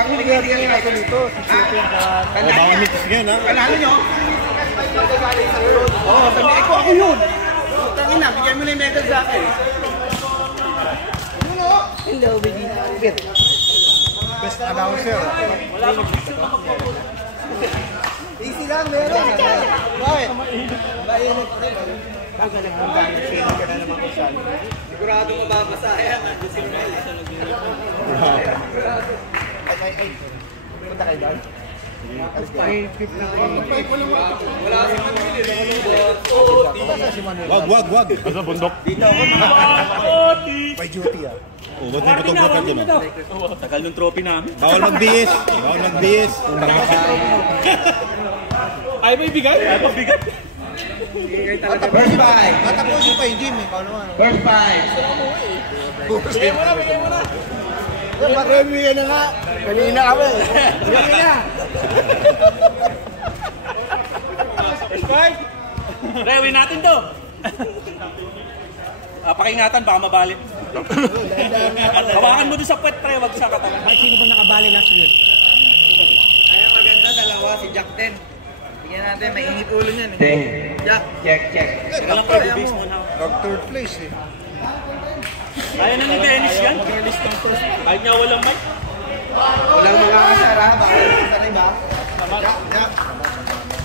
Kakuli ka din ako dito. Bawang mitis ngayon, ha? Kanalo nyo? Oo, sabi ko ako yun. Tangina, bigyan mo na yung medal sa akin. Hello, baby. Best announcer. Wala akong easy lang, meron. Bakit? Mainit pa rin. Kagalang mong gamit, training ka na naman kung saan. Sigurado mababasa yan. Punta kayo doon? Wag. Asa bundok? Dito ako. By duty, ah. Oh, ba't may photographer dun, ah? Tagal ng trophy namin. Bawal magbihis. Ay, may bigay? Ay, magbigay. First five. Matapusin pa yung gym, eh. Paano ano? First five. Bigay mo na. Mag-review na nga. Kanina kami. Kanina. First five. Rewin natin to. Pakingatan, baka mabali. Hawakan mo doon sa puwet, pre. Wag sa katawan. Ay, sino ba nakabali last year? Ay, maganda dalawa. Si Jack 10. Tingnan natin, mainit ulo niyan eh. Jack, check. Walang pre-base mo na. Third place, eh. Kaya na ni Dennis yan. Kahit nga walang mic. Walang mga kasara. Baka sanay ba? Jack.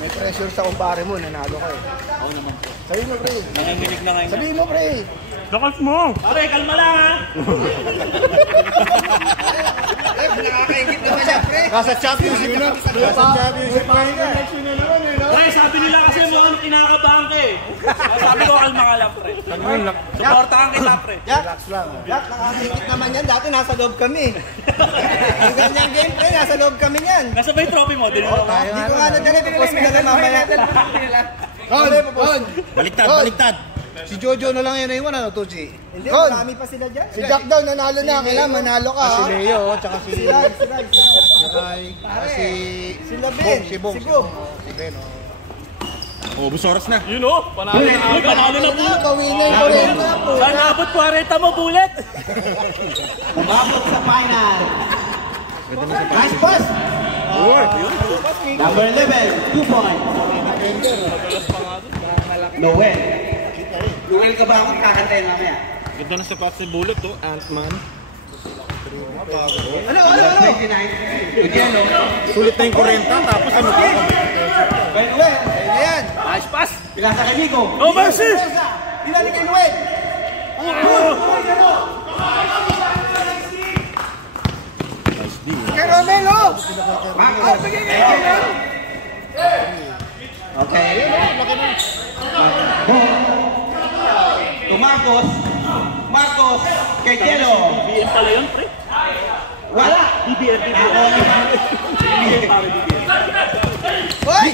May pressure sa kumpare mo, nanalo ka, eh. Oo naman. Sabihin mo, pre. Nanganginig na ngayon. Sabihin mo, pre. Lakas mo! Pre, kalma lang, ha? Nakakaingit naman siya, pre. Nasa championship na. Pre, sabi nila kasi mukhang kinakabahan ka, eh. Sabi ko, kalma ka lang, pre. Supportahan kita, pre. Relax lang. Jack, nakakaingit naman yan. Dati nasa loob kami. Yung ganyang game, pre. Nasa loob kami yan. Nasa ba yung trophy mo? Hindi ko nga nadali. Tapos ko na mamaya. Ron! Baliktad. Si Jojo na lang yan na iwan, ano, Toji? Hindi, marami pa sila dyan. Si Jack daw, nanalo na. Kailangan manalo ka, ha? Si Leo, tsaka si... Si Labin. Si Bong. Si Ben, oh. Bus oras na. Yun, oh. Panalo na aga. Panalo na bulat. Pawinay ko rin. Saan nabot 40 mo, bulat? Umabot sa final. Nice pass! Number 11, 2 points. Noel. Noel ka ba akong kakantayin mamaya? Ganda na sapat si Bullet, to. Ant-Man. Ano? 29. Yellow. Sulit na yung 40, tapos ano pa? Kay Noel. Ayan. Nice pass. Pilasa kay Nico. No mercy! Pinali kay Noel. Nice D. Kay Romelo. Bigay kay Romelo. Okay. To Marcos. Kay Kelo. BBM pala yun, pre. Wala. BBM. BBM pare, BBM. Hoy!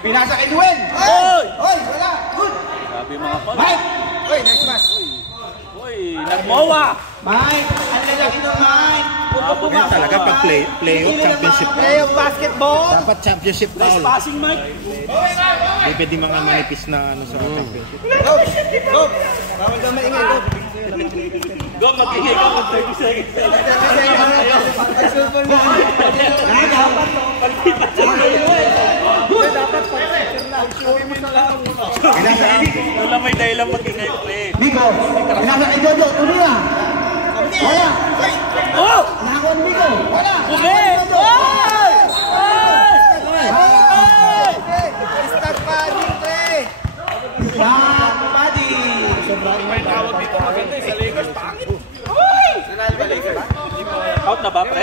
Pinasa kay Duen! Hoy! Wala! Good! Sabi mga pala. Mike! Hoy, next match! Hoy, nagmowa! Mike! Ang lalaki ng Mike! Yan talaga pag playoff championship. Playoff basketball! Dapat championship Nice foul. passing, Mike. Hindi pwede mga manipis na ano sa championship. Go! Bawal ka maingay, go! Go, mag-ingay ka mag 30 seconds. Super na! Dapat no! Dapat Wala may dahilan mag-ingay, pre. Nico! Pinasa kay Jojo! Tuloy na! Wala! Oh! Nakakuha ni Nico! Wala! Umi! Start padding, pre! Start padding! May tawag dito maganda sa Lakers, pangit. Out na ba, pre?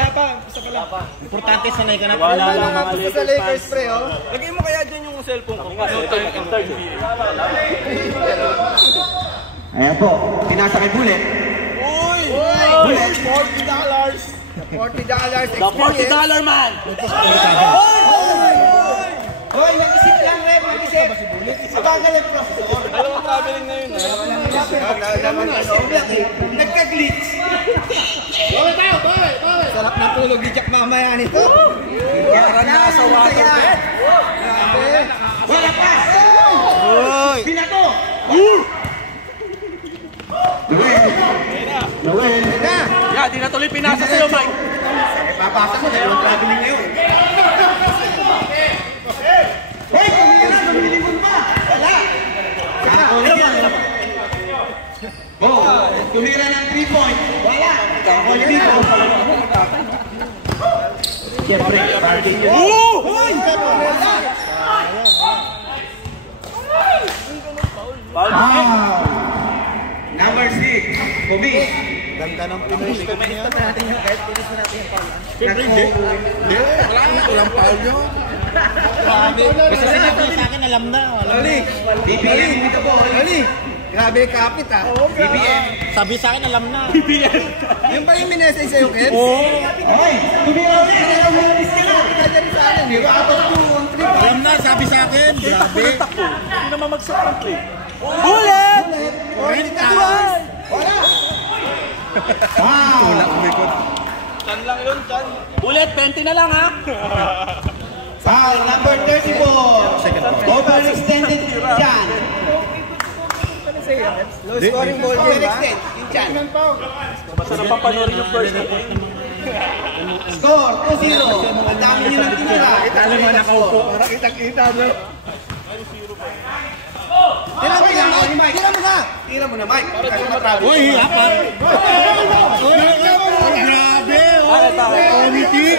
Importante sanay ka na. Wala lang mga Sa Lakers, pre, oh! Lagay mo kaya dyan yung cellphone ko. No time in third. Ayan po, pinasa kay Bullet. Uy! Bullet, $40. The $40 man! Hoy, nag-isip lang, Rep, nag-isip. Abagal yung professor. Alam mo, traveling na yun. Nagka-glitch. Sarap na tulog ni Jack mamaya nito. Parang nasa water bed. Wala pa! Pinato! Noel! Yeah, di na tuloy pinasa sa'yo, Mike. Papasa mo, dalawang traveling ngayon. Hey, kumili mo pa! Wala! Oh, tumira ng 3 point. Wala! Kakakulit dito. Siyempre, party yun. Foul! Number 6, Kumis. Ganda ng Pinoy. Stop natin yung kahit tinis mo natin yung foul. Siyempre hindi. Walang foul nyo. Basta sinabi sa akin, alam na. Oli, BBM with the ball. Ali, grabe kapit ah. BBM. Sabi sa akin, alam na. Yung ba yung minessage sa'yo, Kevs? Oo. Hoy, tumira ulit. Nakamulis ka na. Kita dyan sa akin. Di ba? About 2 on 3. Alam na, sabi sa akin. Grabe. Hindi naman mag-second play. Bullet! Wala. Wow. Chan lang yun, Chan. Bullet, 20 na lang ha. Foul number 34. Overextended Chan. Low scoring ball game, ha? Yung Chan. Basta napapanorin yung first. Score 2-0. Ang dami nyo ng tinira. Alam mo, nakaupo. Parang kitang-kita, no? Tira mo na, Mike. Tira mo na. Tira mo na, Mike. Uy, apat. Uy, grabe, oh. Committee.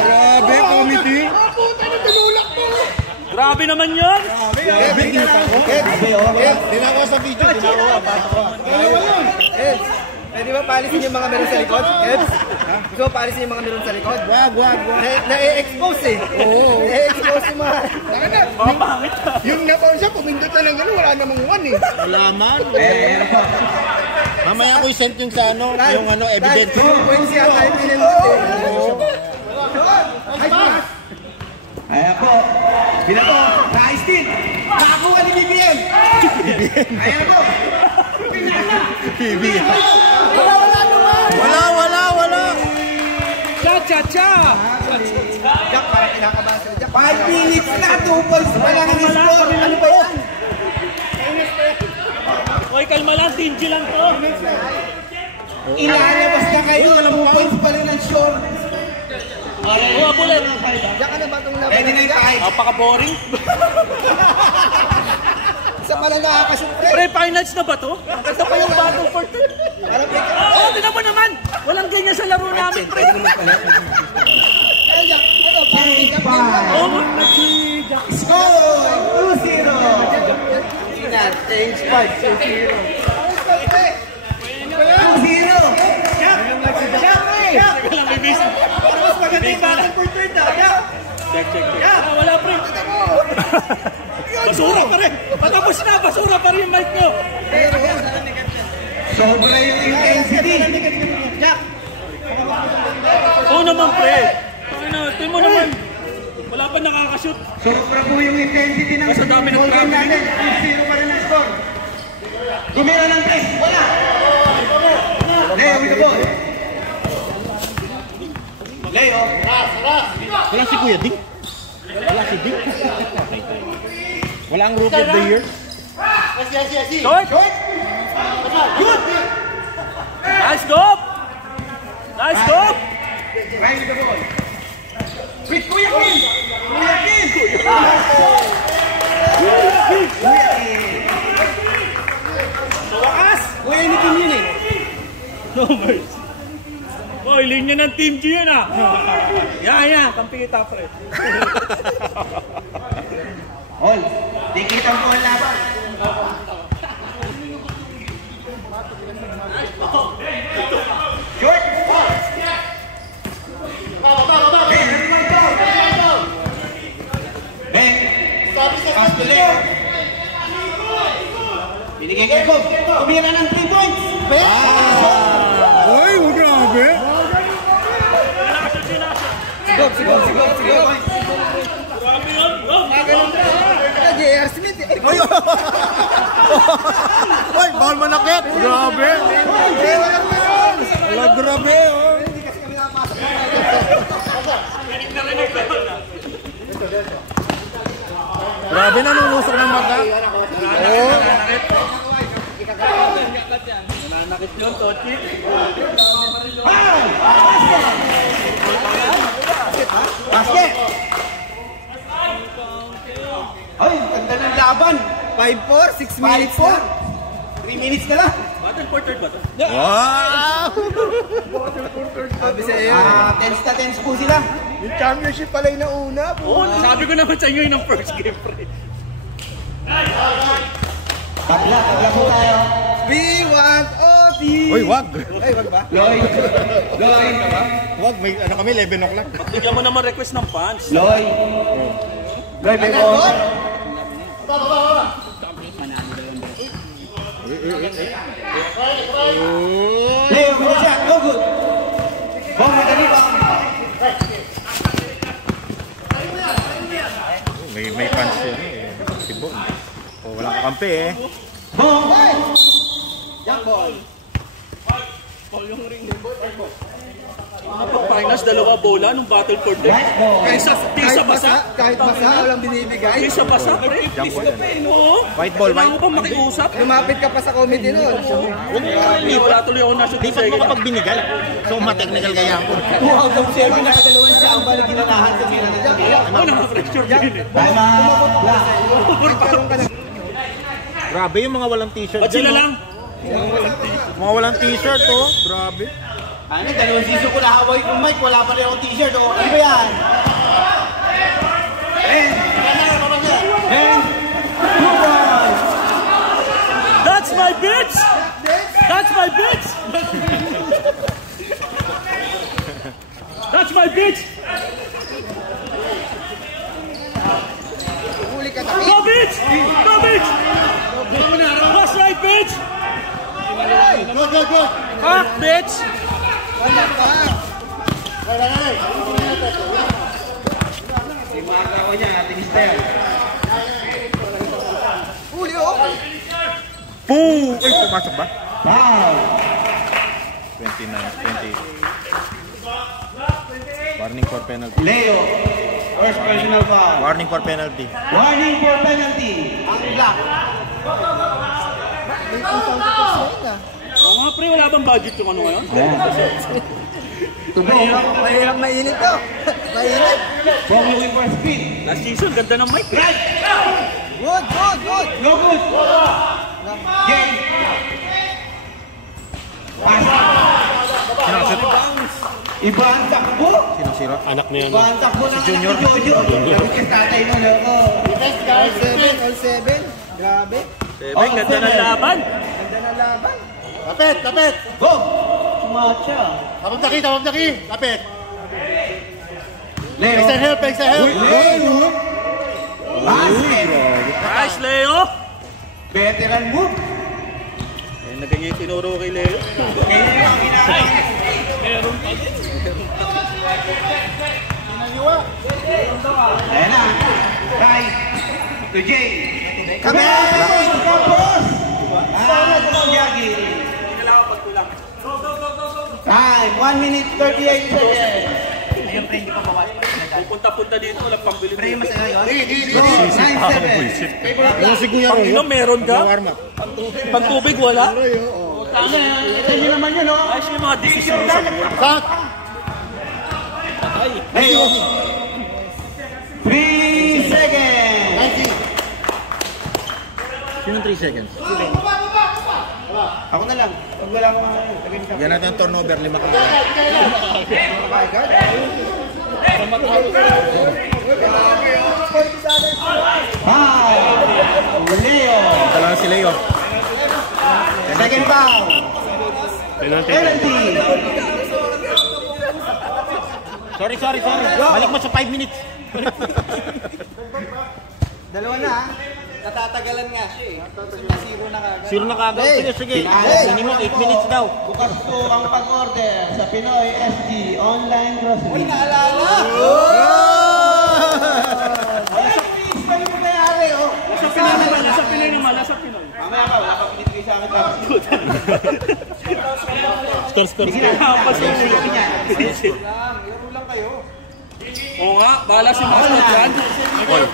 Grabe, committee. Grabe naman yun. Grabe, kita ko. Tinawa ko sa video, tinawa. Pwede ba paalisin yung mga meron sa likod? Kebs? Gusto mo paalisin yung mga meron sa likod? Wag. Na-expose eh. Oo. Na-expose yung mga... Mapangit ka. Yung napaon siya, pumindot na ng gano'n, wala namang one eh. Wala man. Mamaya ko i-send yung sa ano, yung ano, evidence. Points yan tayo pinindot eh. Ayan po. Binato. Nice steal. Nakakuha ni BBM. Ayan po. PBM. Wala. Cha-cha-cha. Jack, parang kinakabahan sila. Jack, 5 minutes na. 2 points pa lang ang score. Ano ba yan? Hoy, kalma lang. Team G lang to. Ilalabas na kayo. 2 points pa rin ang short. Oh, Bullet. Jack, ano ba itong laban? Pwede na yung 5. Napaka-boring. Isa pala nakakashoot. Pre, finals na ba to? Ito pa yung battle for third. Parang pick up. Oh, tignan mo naman. Walang ganyan sa laro namin, pre. Ay, Jack, ano? Parang pick up yung Oh, score! 2-0. Change 5. 2-0. 2-0. Jack! Mas maganda yung battle for third na. check. Wala, pre. Basura pa rin. Patapos na, basura pa rin yung mic nyo. Sobra yung intensity. Jack! Oo naman, pre. Tingnan mo naman. Wala pa nakakashoot. Sobra po yung intensity ng Mas dami ng ball game traveling. natin. 2-0 pa rin ang score. Tumira ng 3. Wala! Leo with the ball. Leo. Wala si Kuya Ding. Wala si Ding. Wala ang Rookie of the Year. Short. Good. Nice scope. Nice scope. Right with the ball. With Kuya Kim. Kuya Kim. Sa wakas. Kuya ni Kim yun eh. No mercy. Boy, linya ng Team G yun ah. Yan. Kampi kita, pre. All. Dikitang po ang laban. Short. Ben, pass to Leo. Binigay kay Bob. Tumira ng 3 points. Uy, grabe. Sigop. Grabe yun. J.R. Smith. Uy, bawal manakit. Grabe. Wala, grabe. Oh. Grabe na nung usok ng mata. Oo. Nananakit yun, Tochi. Basket! Ay, ganda ng laban. 5-4, 6 minutes na. 3 minutes na lang. Battle for third ba ito? Wow! Sabi sa iyo. Tense na tense po sila. Yung championship pala yung nauna. Oo, sabi ko naman sa inyo yun ang first game, pre. Tabla po tayo. We want OT. Uy, wag! Ay, wag ba? Loy. Loy. Wag, may ano kami, 11 o'clock. Bigyan mo naman request ng fans. Loy. Loy, may mo. Leo, good shot. No good. Bong, madali ba? May punch yun eh. Si Bon. Oh, walang kakampi eh. Bong. Young ball. Finals, dalawa bola nung battle for third. Kaysa basa. Kahit basa, walang binibigay. Kaysa basa, pre. Jump ball yan. Oo. White ball, Kailangan white. ko pa makiusap. Lumapit ka pa sa committee nun. Hindi, wala tuloy ako nasa Di pa mo kapag binigay. So, ma-technical kaya ako. 2 out of 7 na dalawang siya ang balik ginanahan sa sila na dyan. Ako na-fracture din eh. Nagkaroon ka ng... Grabe yung mga walang t-shirt. Ba't sila dyan, lang? oh. Mga walang t-shirt, oh. Grabe. Ano, dalawang season ko nahaway kong mic, wala pa rin akong t-shirt. O, ano ba yan? That's my bitch! That's my bitch! That's my bitch! Huli ka Go bitch! Go bitch! That's right bitch! Fuck bitch! Si Maka ko niya, tingis na yan. Huli o! Boom! Uy, pumasok ba? Wow! 29, 20. Warning for penalty. Leo, first personal foul. Warning for penalty. Warning for penalty. Ang black. Oo nga pre, wala bang budget yung ano ngayon? Mahirap mainit to. Mainit. Bong looking for speed. Last season, ganda ng mic. Right. Good, good, good. No good. Game. Iba ang takbo. Sino sira? Anak niya. Iba ang takbo ng Junior. Sabi kay tatay mo, loko. All 7, all 7. Grabe. Sebe, ganda ng laban. Ganda na laban. Lapit, lapit! Go! Sumatcha. Tapos-taki, lapit! Leo. Peksa help, peksa help! Leo. Basket. Nice, Leo! Veteran move. Eh, naging yung tinuro kay Leo. Ayan na. Right. To Jay. Kami! Campos! Yagi. Time. 1 minute 38 seconds. Pupunta-punta dito, walang pambili. Pre, Go. 9-7. Ano si Kuya Roy? Pangino, meron ka? Warm up. Pagtubig, wala? Tama. Ito nyo naman yun, no? Ayos yung mga decision sa buhay. Cut! Leo. 3 seconds. 90! Sino 3 seconds? Ako na lang. Pag wala akong lagay sa Yan natin ang turnover, 5 ka. Leo. Dala na si Leo. Second foul. Penalty. Sorry. Balik mo sa 5 minutes. Dalawa na, ha? Natatagalan nga siya eh. Zero na kagad. Zero na kagad. Sige. Minimum 8 minutes daw. Bukas po ang pag-order sa Pinoy SG Online Grocery. Uy, naalala! Please, pwede mo kayari, oh. Nasa Pinoy. Mamaya ka, wala pang pinitri sa akin. Score. Sige na, Tapos yung sabi niya. Laro lang kayo. Oo nga, bahala si Master dyan.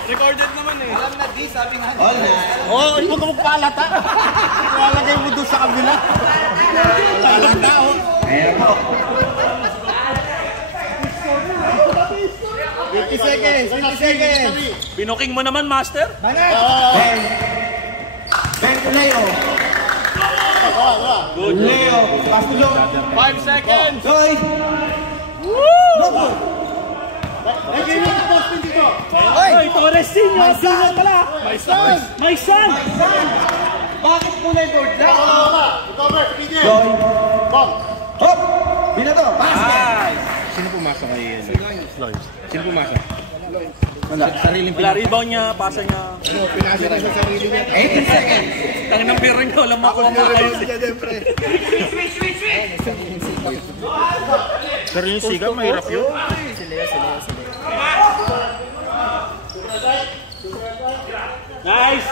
Recorded naman eh. Alam na, di, sabi nga. All na. Oh, huwag ka magpalata. Lalagay mo doon sa kabila. Palata, oh. Ayan po. seconds. 20 seconds. Binuking mo naman, Master. Banat. Ben to Leo. Good. Leo. Pass to Joe. 5 seconds. Joy. Woo! Oy. Ay, Torres Senior. Senior pala. My son. My son. San. Bakit mo na yung board lang? Cover, sige. Joy. Bom. Hop. Binato. Basket. Nice. Sino pumasok kay Loins? Sino pumasok? Wala. Sariling Wala, rebound niya, pasa niya. Pinasa na sa sarili niya. 18 seconds. Tangin ng pera niya, walang makuha maayos. Sariling sigaw, mahirap yun. Nice.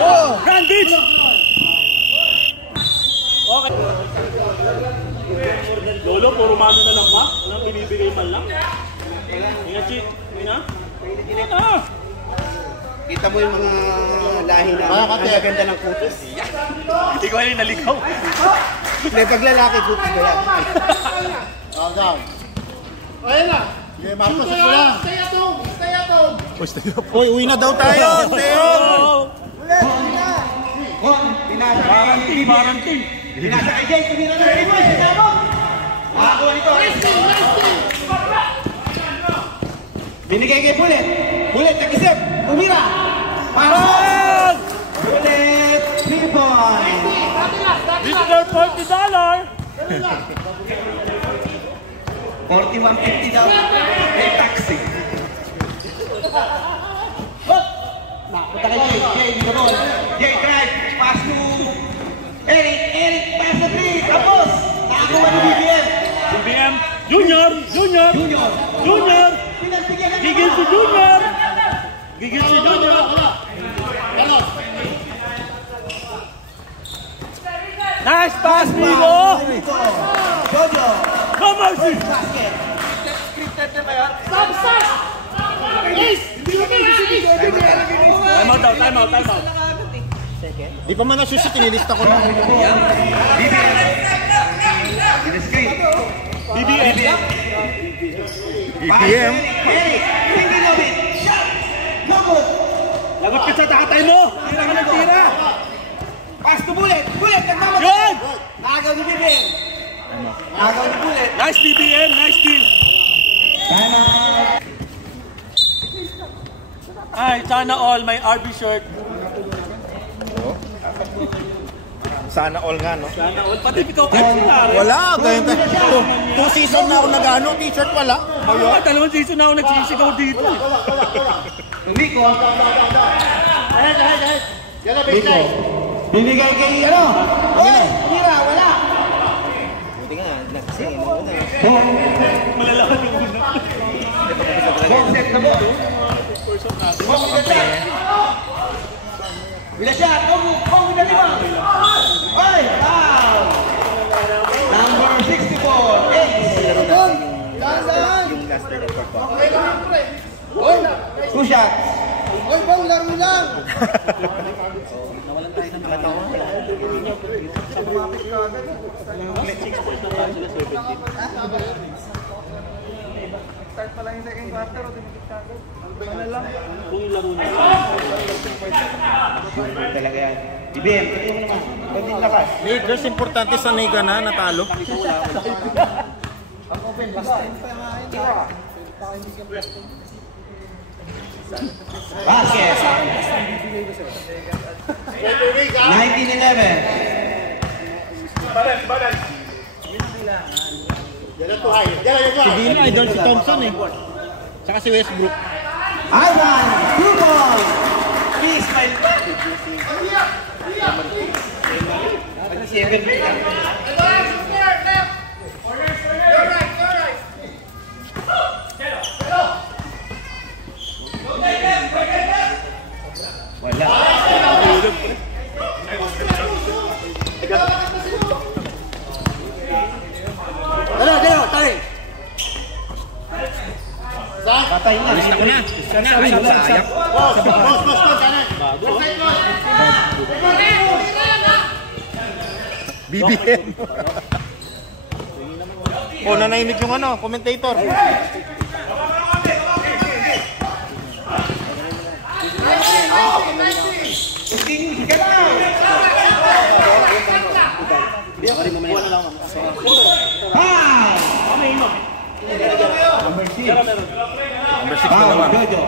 Oh. Grandage. Okay. Lolo, puro mano na lang ba? Walang binibigay man lang. Ingat, Chi. Ingat. Ingat ah. Kita mo yung mga lahi na ang gaganda ng kutis. Hindi ko alam naligaw. Hindi, pag lalaki kutis ko yan. Calm down. Ayan na. Sige, Marcos, ito lang. Uy, uwi na daw tayo! Teo! Pinasa. Baranting. Pinasa kay Jay. Tumira na rin mo. Sinabot. Ako nito. Binigay kay Bullet. Bullet, nag-isip. Tumira. Parang! Bullet. 3 points. Mr. $40. 41.50 daw. May taxi. Punta kay Jay. Jay, the ball. Jay, drive. Pass to Eric. Eric, pass to 3. Tapos. Nakakuha ni BBM. BBM. Junior. Junior. Junior. Pinagbigyan na Gigil si Junior. Gigil si Junior. Nice pass, Migo. Jojo. No mercy. Basket. Time out. Di pa man nasusi, tinilista ko na. BBM. BBM. Eric. Thinking of it. Shot. No good. Lagot ka sa tatay mo. Tira ka ng tira. Pass to Bullet. Bullet, nagmamadali. Good. Nakagaw ni BBM. Nakagaw ni Bullet. Nice BBM. Nice team. Ay, sana all may RB shirt. Sana all nga, no? Sana all. Pati ikaw kasi pare. Wala, ganyan tayo. 2 season na ako nag-ano, t-shirt wala. Ayun. Dalawang season na ako nagsisigaw dito. Tumiko. Yan na, baseline. Binigay kay ano? Oy, tira, wala. Buti nga, nagsingin mo na. Malalakad yung una. Box set na box. Box with the shot. With the shot. Box with the rebound. Oy, wow. Number 64. Ace. Yung last day effort ko. Oy, 2 shots. Oy, bang laro lang. Start pa lang yung second quarter o tumikit ka agad. Ano lang? Kung yung laro na. Talaga yan. BBM, pwede lakas. Leaders, importante sa Nega na, natalo. Basket. 19-11. Yan na, tuhay. Yan na. Si Dino, idol si Thompson eh. Saka si Westbrook. Ivan, 2 points. Please, my wala. Dalo, tayo. Patay na. Alis na ko na. Sayang. Boss, sana. BBM. Oh, nanahimik yung ano, commentator. Sige lang! Ah! Number 6. Number 6 na naman. Jojo.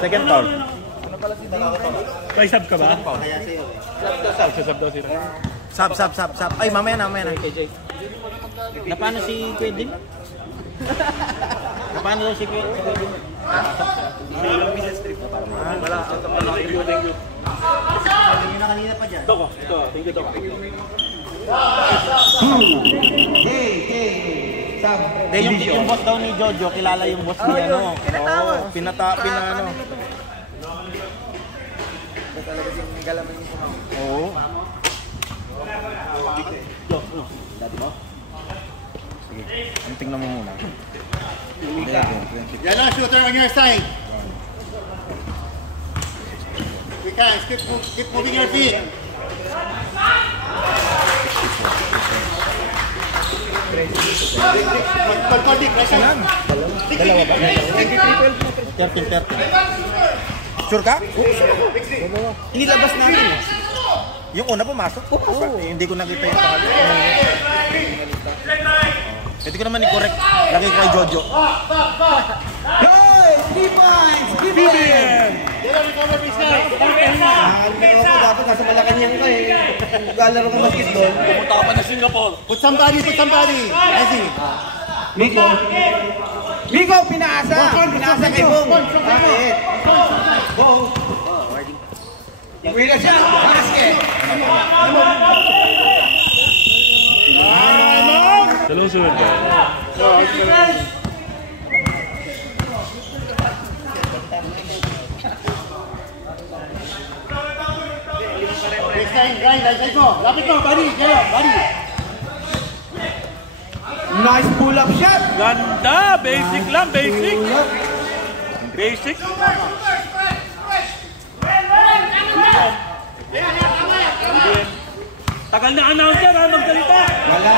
Second foul. May sub ka ba? Sub daw sila. Sub. Ay, mamaya na. Na paano si Quedin? Na paano daw si Quedin? Wala, thank you. Toko, thank you. Sub. Yung boss daw ni Jojo, kilala yung boss niya, no? Oo, pinano. Oo. Sige, ang tingnan mo muna. Yan lang, shooter on your side. We can keep moving your feet. Dick, right side. Dalawa ba? 13. Sure ka? Inilabas natin eh. Yung una pumasok? Hindi ko nakita yung pangalan. Hindi ko naman i-correct. Lagay ko kay Jojo. Hey! 3 points! BBM! Ako dapat nasa Malacanang ka eh. Maglalaro ka basketball. Pumunta ka pa na Singapore. Put somebody. I see. Miko, pinaasa! Pinaasa kay Bong. Bakit? Bong. Uwi na siya. Basket. Dalawang sunod ka. Right mo. Lapit mo, buddy. Nice pull-up shot. Ganda! Basic lang, basic. Basic. Tagal na announcer ha, magsalita. Wala.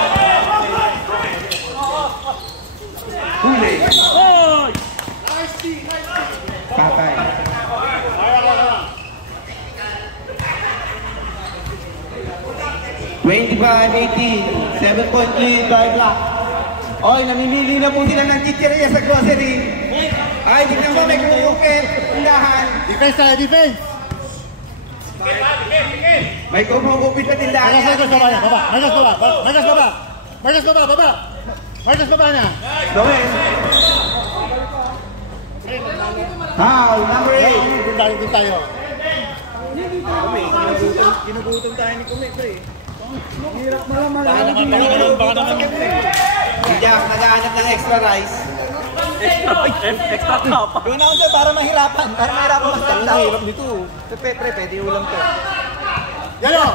Huli. Hoy! Patay. $25-18. 7-point lead by Black. Oy, namimili na po sila ng chichirya sa grocery. Ay, tignan mo, may kumukit. Tindahan. Defense. May kumukupit na tindahan. Marcus, baba na. Gawin. Foul, number 8. Doon tayo. Ginugutom tayo ni Kumito eh. Baka naman Si Jack, naghahanap ng extra rice. extra tapa. Gawin ako sa'yo para mahirapan. Para mahirapan magsalita. Ang hirap nito. Petre, pwede ulam to. Yan o.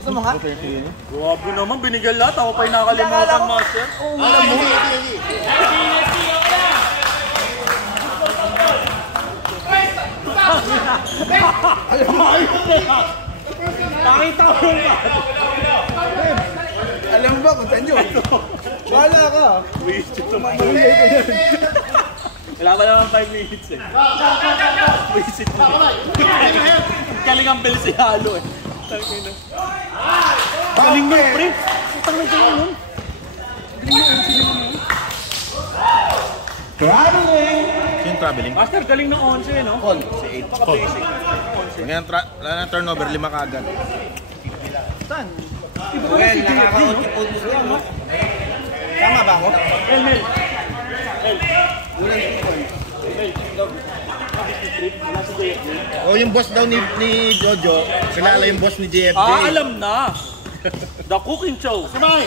Gusto mo nga? Grabe naman, binigyan lahat. Ako pa'y nakalimutan, master. Nakita ko ba? Alam mo ba kung saan yun? Wala ka. Wasted to my Wala pa naman 5 minutes eh. Wasted to Galing ang bell si Halo eh. Galing mo pre. Galing mo. Traveling! Yung traveling. Master, galing ng 11 eh, no? Si 8. Napaka-basic. Ngayon, turnover, 5 kaagad. Well, nakaka-uti-uti ko yun. Tama ba ako? Mel. Oh, yung boss daw ni Jojo, kilala yung boss ni JFJ. Alam na. The cooking show. Sumay.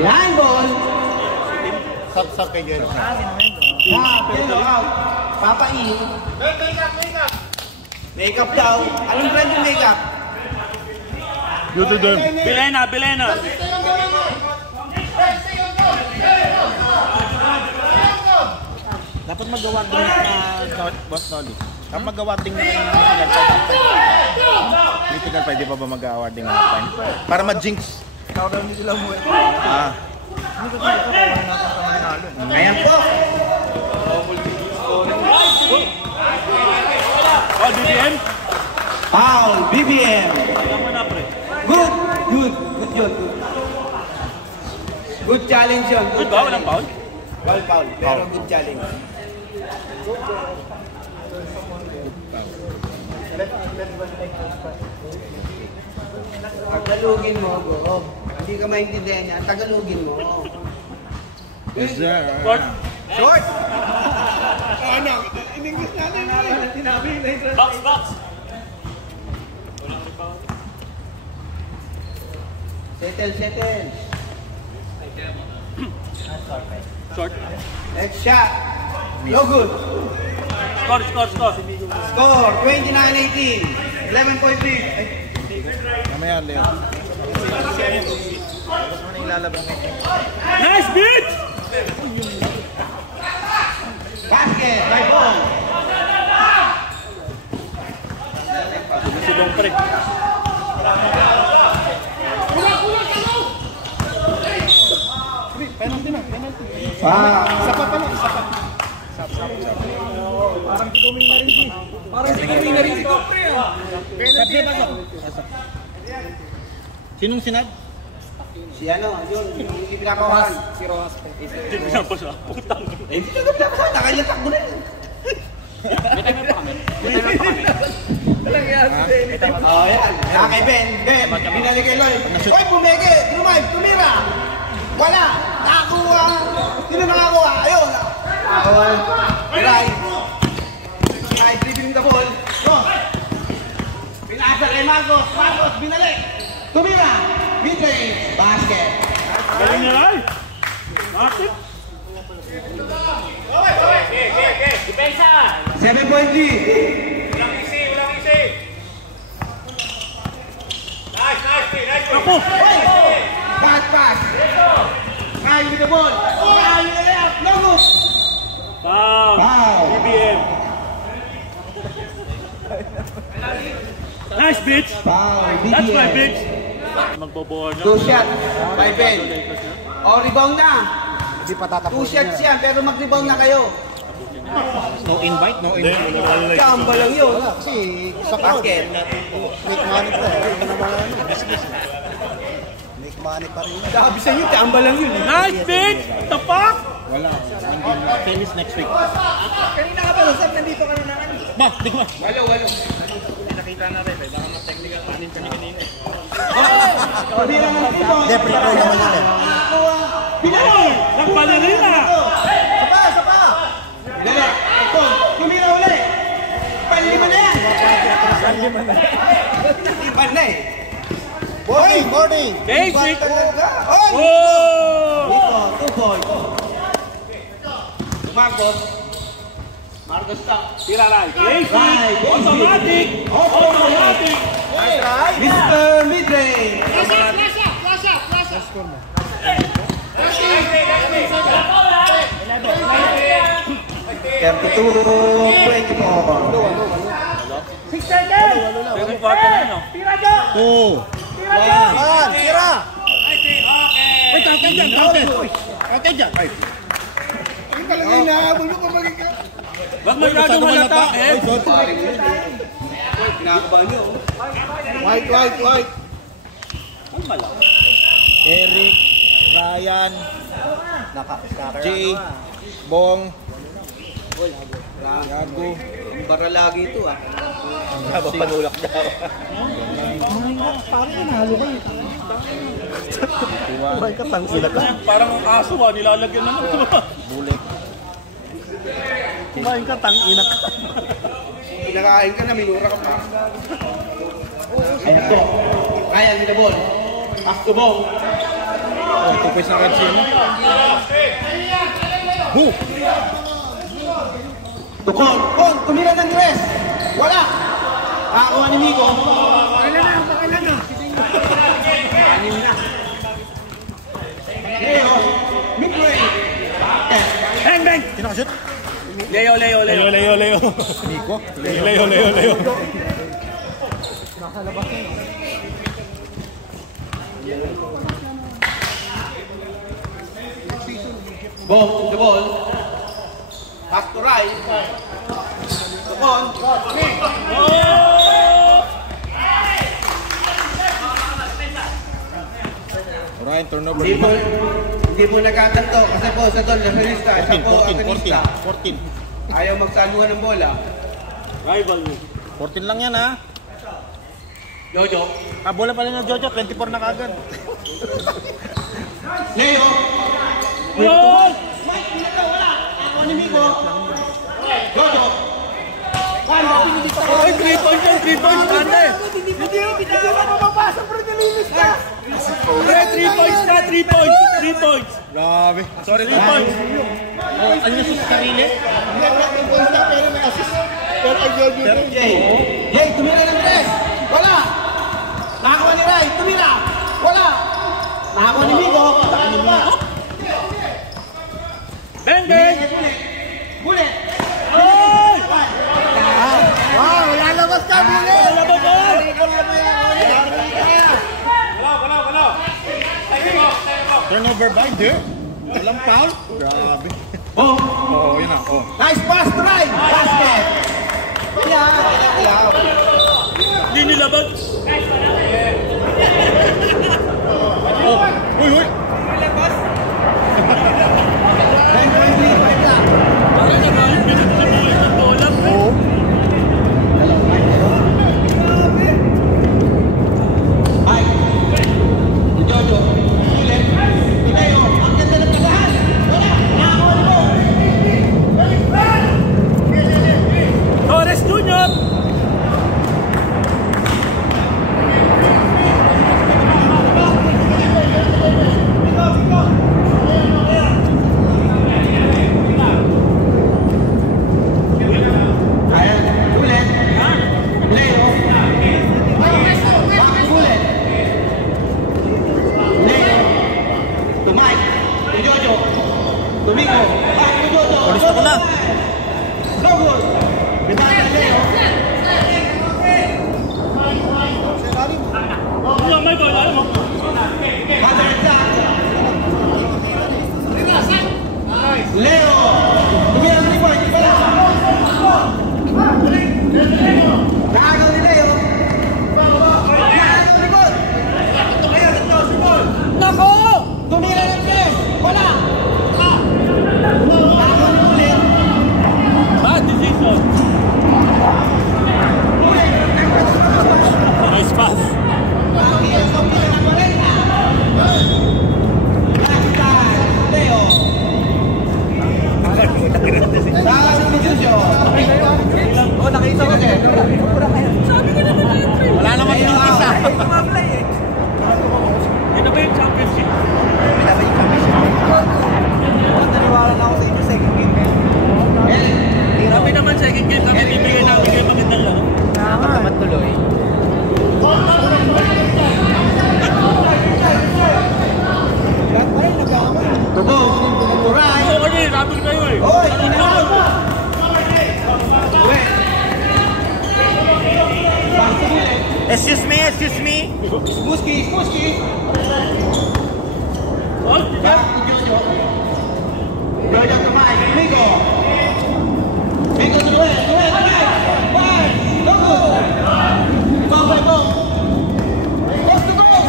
Line ball! Sub kay Jen. Yellow out. Papa E. Makeup daw. Anong brand yung makeup? Bilena. Dapat magawa din na boss Nolly. Dapat magawa din na critical pa, di pa ba mag-award din halftime? Para ma-jinx Ah. Ayan po. Oh, BBM? Foul, BBM. Alam mo na, pre. Good yun. Good challenge yun. Good ba? Walang foul? Foul, pero good challenge. Tagalogin mo, Bob. Hindi ka maintindihan niya. Tagalogin mo. Short? Short! Ano? In-English natin. Sinabi na Box! Settle. Short? Next shot. No good. Score! Score, 29-18. 11-point lead. Mamaya, Leo. Nice bitch! Basket, by ball. Si Dong, pre. Sinong sinad? Si ano, yun, yung pinakawahan. Si Rojas. Hindi pa siya. Putang. Eh, hindi ka pinakawahan. Nakailan takbo na yun. Oh, yan. Kay Ben. Binalik kay Lloyd. Hoy, bumeke. Tumira. Wala. Nakakuha. Sino nakakuha? Ayun. Right. Dribbling the ball. Go. Pinasa kay Marcos. Binalik. Tumira. Mid-range. Basket. Galing niya, Ray. Bakit? 7-point lead. Ako! Bad pass. Kyle with the ball. Kyle with the layup. No good. Foul! Foul. BBM! Nice bitch! Foul. That's my BBM. bitch! Magboboard na. 2 shot. By Ben. O, rebound na. Hindi pa 2 shots yan, pero mag-rebound na kayo. No invite? Kamba lang yun. Wala, kasi sa Basket. make money pa eh. Ito naman ano, business. Make money pa rin. Sabi sa inyo, kamba lang yun. Nice bitch! What the fuck? Wala. Tennis next week. Kanina ka ba, Rosap? Nandito ka na naman. Ba, di ko ba? Walo. Pabira ng dito. Hindi, pre-pro naman yan eh. Pinalik! Nagpalerina! Sapa! Dali! Ito! Tumira uli! Panlima na yan! Ipan na eh! Boarding! Basic! Talaga! Oh! Oh! Dito, 2 points. Marcos stop. Tira, Ray. Basic! Right, Automatic! Mr. Midrange! Second quarter na, no? 2. Tira! Ay, kakay dyan! Kakay dyan! Wag masyadong malata, eh! Kinakabahan nyo. White! Ang malaki. Eric, Ryan, Jay, Bong, Yago. Para lagi ito ah. Panulak daw. Buhay ka pang sila ka. Parang ang aso, nilalagyan na ng Bulik. Buhay ka tang ina ka. Pinakain ka na, minura ka pa. Ayan po. Ryan with the ball. Pass to Bong. Oh, tupis na red sino. Who? Tukon. Kon, tumira ng dress. Wala. Nakakuha ni Miko. Pakailan na. Anim na. Leo. Mid-range. Bang, bang! Sino ka-shoot? Leo. Nico. Leo. Ball, the ball. Pass to right. Tukon. Ryan, turnover. Hindi mo nagkatanto kasi po sa doon, nasalista. Siya po ang kanista. 14. Ayaw magsaluhan ng bola. Rival mo. 14 lang yan ha. Jojo. Bola pa rin ng Jojo, 24 na kagad. Leo. Yun! Mike, pinagaw, wala. Ako ni Migo. Jojo. Ay, 3 points yan, 3 points, banda eh. Hindi mo mapapasa, pero nililis ka. Pre, 3 points na, 3 points, 3 points. Grabe. Sorry, 3 points. Ano yung sa sarili? Pero may assist. Pero ay Jojo. Jay, tumira ng tres. Wala. Nakakuha ni Ray, tumira. Wala. Nakakuha ni Migo. Bang, bang! Bullet. Ay! Wow, lalabas ka, Billy! Wala ba ba? Turnover ba? Hindi. Walang foul? Grabe. Oh, Oo, yun na. Oh. nice pass to Ray. Basket. Kaya. Hindi nilabag. Uy, uy! Bakit na ba yung pinaglabuhay ng bola? Oo. Jojo. Bullet. Tinayo. Ang ganda ng tagahan. Wala. Nakakuha ni Bo. Torres Jr. Ayan. Bullet. Leo. Bakit bullet? Leo. To Mike. To Jojo. To Migo. Back to Jojo. Gusto ko na. No good. Binata Leo. Wala, Michael, alam mo. Leo! Tumira sa likod, wala! Nakagaw ni Leo! Nakagaw sa likod! Nako! Tumira ng tres! Wala! Nakagaw ni Ulit! Bad decision. Nice pass. Bakit? Tumira ng Marena! Last time, Leo! Sa substitution! Oh, nakita ko siya! Wala naman yung isa. Yun na ba yung championship? Naniwala na ako sa inyo second game. Sabi naman second game kami bibigay namin kayo magandang laro. Tamad tuloy. Tubo, turay. Oo, kasi rapid kayo eh. Hoy, inaw! Excuse me. Smuski. Oh, Back to Jojo. Jojo to Mike. Migo to Noel. Five. Go! Ibabalik mo. Post to goal.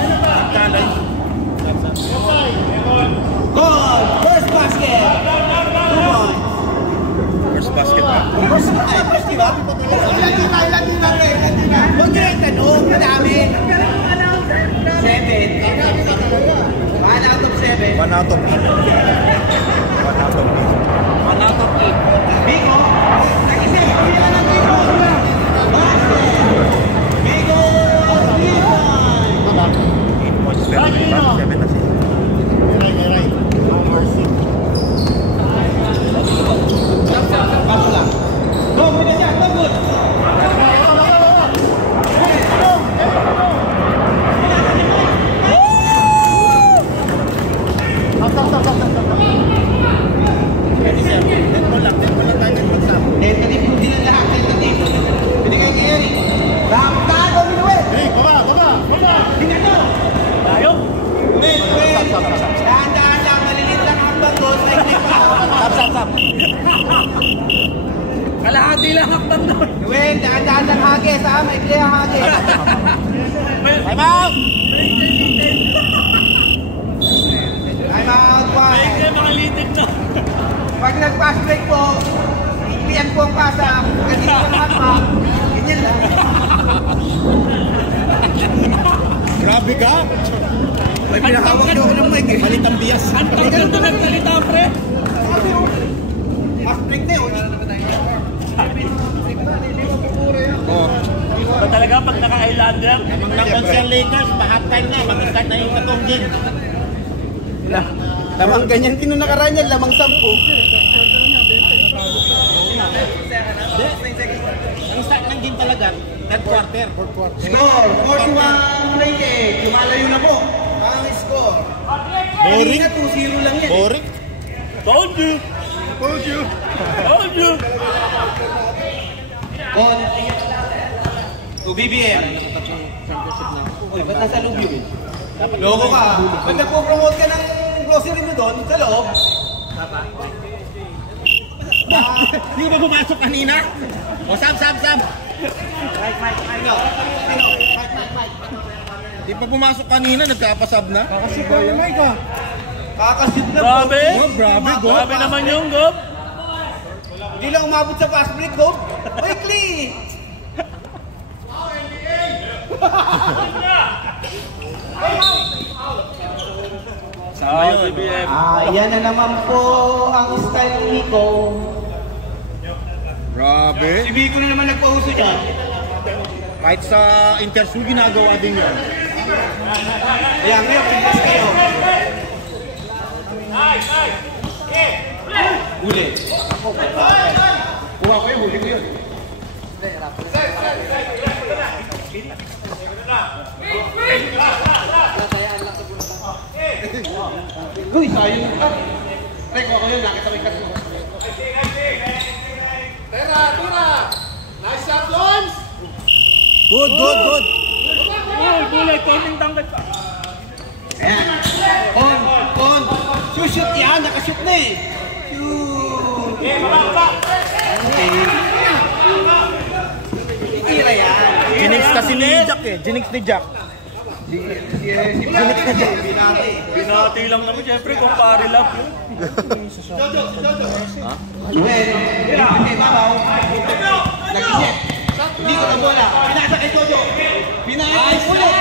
Goal. First basket. 2 points. First basket ba? First, di ba? Ilan tira, Ray? Huwag nyo yung tanong. Madami. 7. 1 out of 7. 1 out of 8. 1 out of 8. Bigo, nag-isip, pila ng Bigo. Basket. Bigo, 3 points. 8 points. 7 assists. Paso lang. No, muna dyan, no good. Tentative, hindi na lahat, tentative. Binigay ni Eric. Raptado, Minuel. Binato. tayo. Dahan-dahan lang, malilit lang ang bangos. Like Kalahati lang akbang doon. Well, daan-daan ng hage sa amin. Kaya hage. Time out! Time out, boy. Kaya mga litig na. Pag nag-pass break po, iklian po ang pasa. Kasi po naman pa. Ganyan lang. Grabe ka! May pinahawak niyo ako ng mic eh. Malitang bias. Ang tagal doon nagsalita, pre. Pass break na yun. Ba talaga pag naka-Islander? Mang nag-cancel Lakers, pa-halftime na. Mag-start na yung katong game. Lamang ganyan din nung nakaraan yan, lamang 10. Ang start ng game talaga, third quarter. Score, 41 Lakers. Lumalayo na po. Ang score. Boring. Kanina 2-0 lang yan. Boring. Told you. Told you. Told you. On. To BBM. Uy, ba't nasa loob yun? Loko ka. Ba't nagpo-promote ka ng grocery mo doon sa loob? Hindi ka ba pumasok kanina? O, Sam! Sino? Hindi pa pumasok kanina, nagkapasab na. Kakasip na Grabe. Grabe, go. Grabe naman yung gob. Hindi lang umabot sa fast break, go. Quickly! Sa BBM. Yan na naman po ang style ng Nico. Grabe. Si Vico na naman nagpahuso dyan. Kahit sa interview, ginagawa din yan. Ayan, ngayon, pintas kayo. Huli. Kuha ko yun, huli ko yun. Uy, sayang ka. Pre, kuha ko yun, nakita ko yung cut mo. Nice shot, Lons! Good. Uy, bulay, konting tangkad pa. Ayan. On. Shoot yan, nakashoot na eh. Shoot. Titira yan. Jinx kasi ni Jack eh. Jinx ni Jack. Binati lang naman, syempre, kung pare lang yun. Hindi, babaw. Nag-isip. Hindi ko na bola. Pinasa kay Jojo. Pinasa ulit.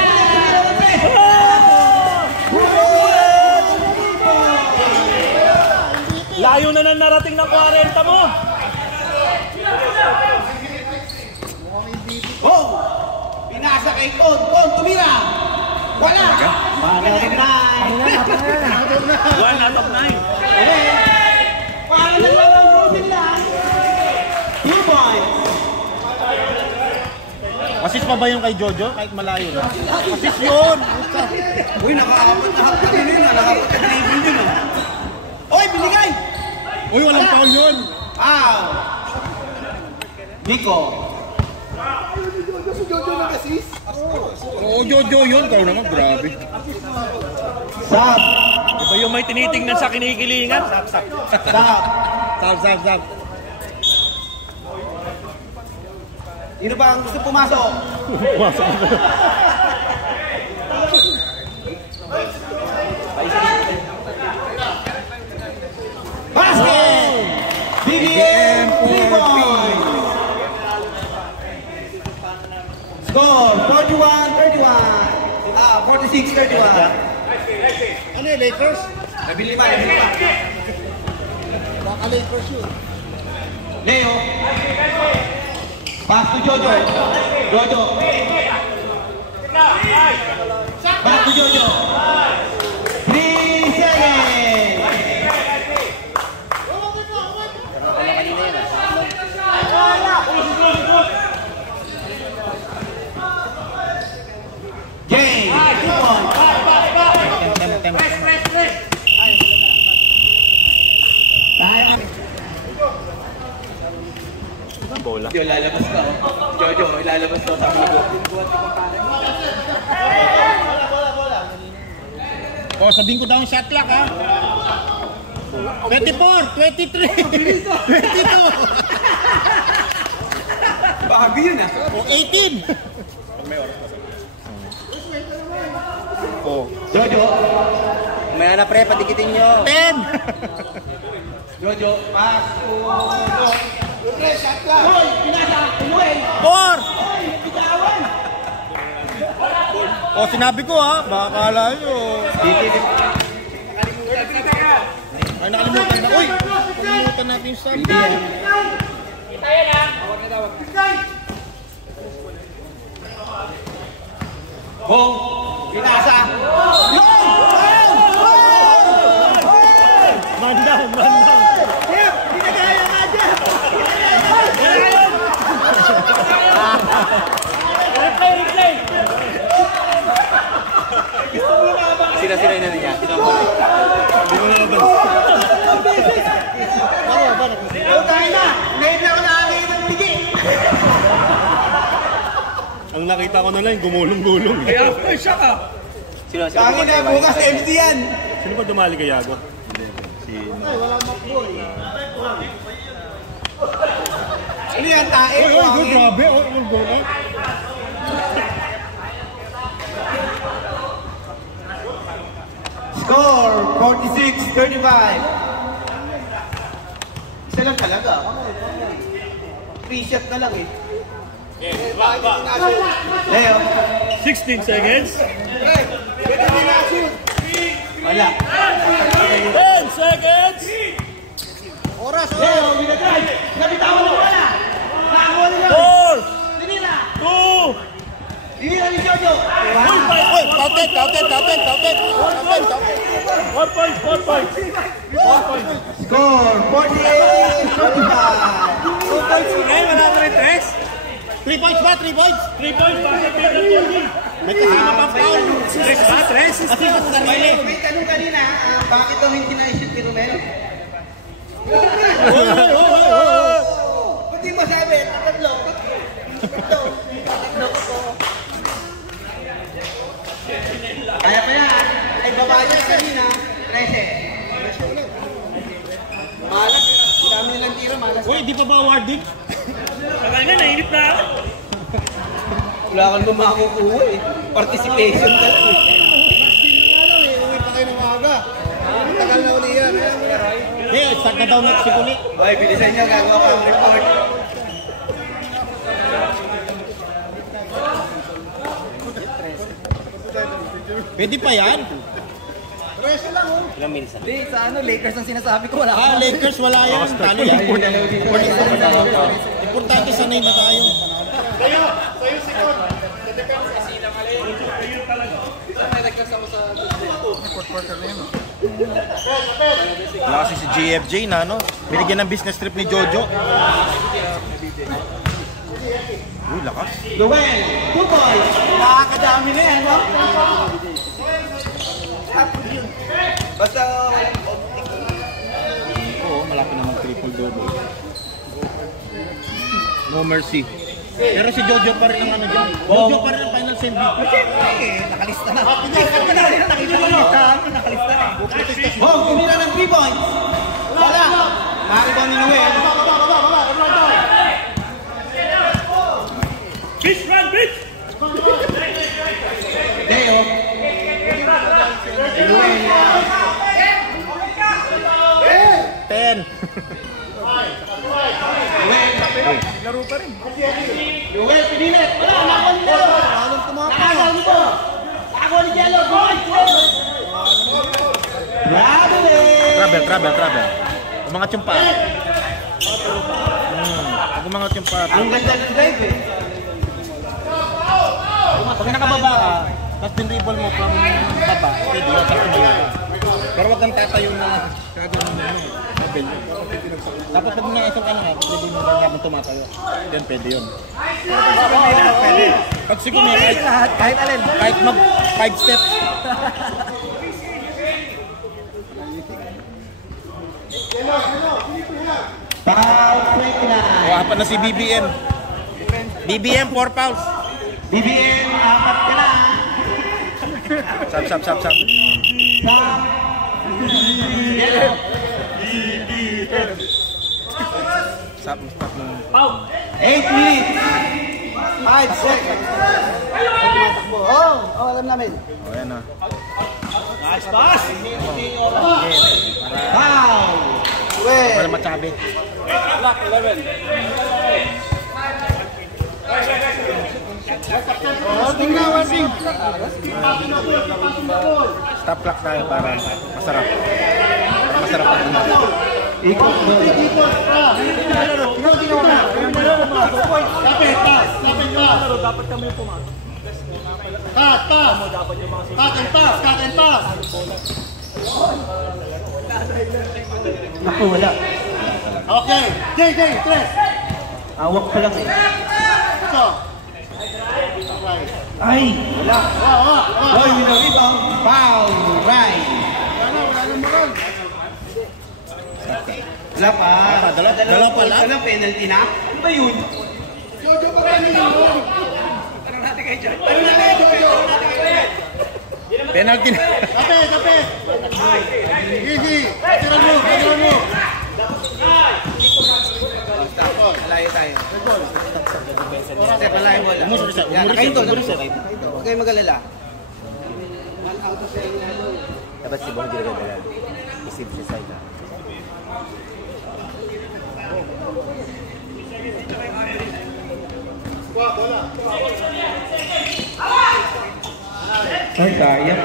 Layo na nang narating ng 40 mo. Oh! Pinasa kay Kon. Kon, tumira. Wala. Pangalan na. 1 out of 9. Parang naglalaro sila. 2 points. Assist pa ba yung kay Jojo? Kahit malayo na. Assist yun! Uy, nakakapat na hapon din yun. Nakakapat na dribble yun. Uy, binigay! Uy, walang foul yun! Nico. Oo, Jojo yun. Kau naman, grabe. Sab. Iba yung may tinitingnan sa kinikilingan. Sap. Sab. Sab. Sino ba ang gusto pumasok? Basket! BBM 3 points! Score 41-31. 46-31. Ano yung Lakers? Nabili lima. Baka Lakers yun. Leo. Pass to Jojo. Back to Jojo. 3 seconds. Game. 2 points. Bola. Jojo, lalabas ka. Jojo, ilalabas ka sa bigo. O, sabihin ko daw yung shot clock, ha? 24, 23, 22. Grabe yun ah. O, 18! Oh. Jojo. May na pre, patikitin nyo. 10! Jojo, pass to... Hoy, pinasa, umuwi. 4! Hoy, bitawan. O, sinabi ko ha, baka kala nyo. Ay, nakalimutan na. Uy, nakalimutan natin yung sub. Bong, pinasa. Man down, man down. Pinagaya nga dyan. Sira-sirain na niya. Oh, tayo na. Ngayon lang ako nakakita ng pigi. Ang nakita ko na lang, gumulong-gulong. Kaya after shock ah. Sino? Kangin na, bukas MC yan. Sino ba dumali kay Yago? Ano yan, tae? Grabe. Oh, ang goal. Score, 46-35. Isa lang talaga. Free shot na lang eh. Leo. 16 seconds. Wala. 10 seconds. Oras. Leo, binadrive. Nabitawan na wala. Nakakuha nila. 4, Dinila. 2, Dinila ni Jojo. Oy, counted. 4 points. Score, 48-35. 2 points ulit, wala na rin 3 points ba? 3 points? 3 points ba? May kasama pang foul. 3 ba? 3? Kasi sa sarili. May tanong kanina, bakit daw hindi na-shoot ni Romero? Ba't di mo sabi? Tatlo. Kaya pa yan. Ay, babae niya kanina. 13. Malas. Dami nilang tira, malas. Uy, di pa ba awarding? Tagal nga, nainip na ako. Wala kang lumakukuha eh. Participation na lang eh. Uwi pa kayo ng maaga. Tagal na uli yan. Hey, start na daw next week ulit. Okay, bilisan nyo. Gagawa ko ang report. Pwede pa yan. Ilang minutes na? Hindi, sa ano, Lakers ang sinasabi ko. Wala Ah, Lakers wala yan. Talo yan. Importante sanay na tayo. Wala kasi si GFJ na, no? Binigyan ng business trip ni Jojo. Uy, lakas. Joel, Putoy. Nakakadami na yan, no? Basta walang Oo, malapit naman triple double. No mercy. Pero si Jojo pa rin ang ano dyan. Jojo pa rin ang finals MVP. nakalista na. Nakalista na. Bong, tumira ng 3 points. Wala. Maribon ni Noel. Bitch, run, bitch! Leo. Noel. 10. Laro pa rin. Noel, pinilit. Wala, nakakuha ni Leo. Nakakuha ni Bo. Nakakuha ni Jello. Travel. Umangat yung pa. Umangat yung pa. Ang ganda ng drive eh. Pag nakababa ka, tapos din-dribble mo from baba, pwede yun, tapos tumaya ka. Pero wag kang tatayo na kagano'n mo. Dapat pag nakasok ka na, pwede mo lang habang tumatayo. Yan, pwede yun. Pag siguro Kahit alin. kahit mag 5 steps. Foul 29. Wapa na si BBM. BBM, 4 fouls. BBM, 4 ka na. Sab. Sab. Pau! 8 minutes. 5 seconds. Tumatakbo. Alam namin. O, yan na. Nice pass! Foul! Para matsabi. Lock, 11. Stop clock tayo para masarap. Para masarap ang tumabi. Ikot mo. Dapat kami yung pumasok. Cut and pass. Naku, wala. Okay, Jay, tres. Awak pa lang eh. Ito. Ay! Wala. Hoy, with the rebound. Foul! Right! Wala pa. Dalawa pa lang? Wala penalty na? Ano ba yun? Penalty na. Kape. Easy. Tiran mo. Malayo tayo. Step, malayo bola. Yan, nakain to. Huwag kayong mag-alala. Dapat si Bong ginagala. Isip si side na. Ay, sayang.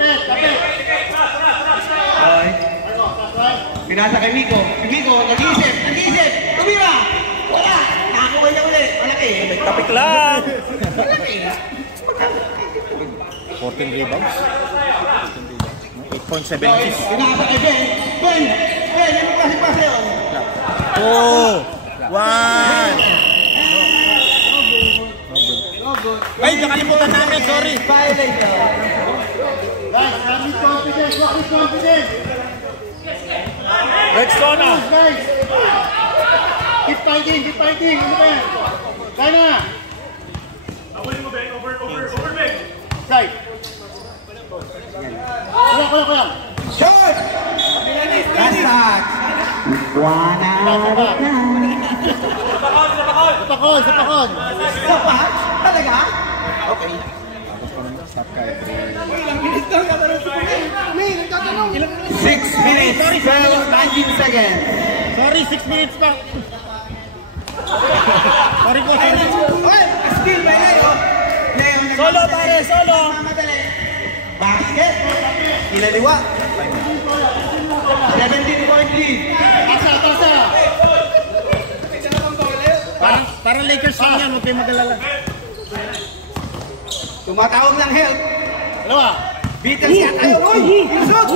Kape. Ay. Pinasa kay Miko. Si Miko, nag-iisip. Tumira! Wala! Nakakuha niya ulit. Malaki. Tapik lang! Malaki. 14 rebounds. 8.7 Boy, assists. pinasa kay Ben. Ben, ano kasi yun? 2, 1. Ay, nakalimutan namin, sorry. Violator. Guys, have confidence. Walk with confidence. Red Sona! Guys. Keep fighting. Ano ba yan? Kaya na. Over, Ben. Side. Kulang. Shot! Last shot. One out na. Sa pakon. Isa pa? Talaga? Okay. Stop kayo. 6 minutes, 19 seconds. Sorry, 6 minutes pa. Sorry po. Oy, skill by Leo. Solo, pare, solo! Mamadali. Basket. Kinaliwa. 17-point lead. Tasa. Para Lakers fan yan, huwag kayo mag-alala. Tumatawag ng help. Dalawa. Beatles ka tayo. Uy! Ilusot!